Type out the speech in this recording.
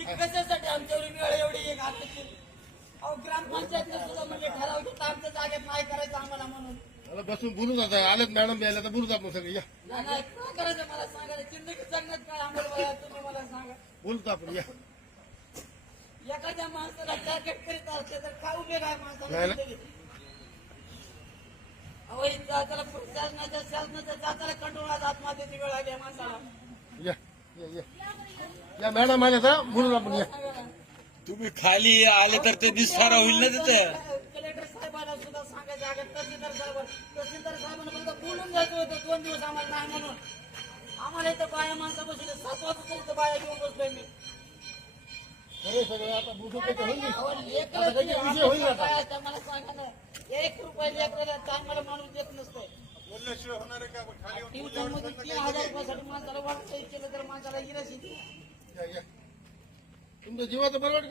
की कशासाठी आमच्यावर वेळ एवढी एक आता केली. अहो ग्रामपंचायतने सुद्धा म्हणजे ठराव घेतला आमच्या जागेत नाही करायचं आम्हाला म्हणून. मला बसून बोलून आता आलेत मॅडम यायला तर बोलूच आपण सगळे या नाही नाही, काय करायचं मला सांगा. जिंदगी जगण्यात काय आम्हाला बघा, तुम्ही मला सांगा. बोलतो आपण या एखाद्या माणसाला टार्गेट करीत असते तर काय उपयोग आहे माणसाला नाही ना. जिंदगीत? अहो त्याला शासनाच्या जाताला कंट्रोलात आत्महत्येची वेळ आली आहे माणसाला. या या या या मॅडम आल्या तर बोलून आपण या तुम्ही खाली आले तर ते निस्तारा होईल ना तिथं. कलेक्टर साहेबांना सुद्धा सांगायचं अगं तहसीलदार साहेबांना फक्त बोलून जायचं होतं 2 दिवस आम्हाला नाही म्हणून. आम्हाला इथं बाया माणसं बसले 7 वाजता इथं बाया घेऊन बसलोय मी. खरं सगळं आता बुजून काही होईल नाही. अहो, लेकरं आता काही विषय होईल आता. काय असतं मला सांगा ना. 1 रुपया लेकराला चांगला माणूस देत नसतंय. बोलल्याशिवाय होणार आहे का खाली मध्ये 3,000 रुपयासाठी माणसाला वाटतं केलं तर माणसाला गिराशी या या तुमच्या जीवाचं बरं वाटतं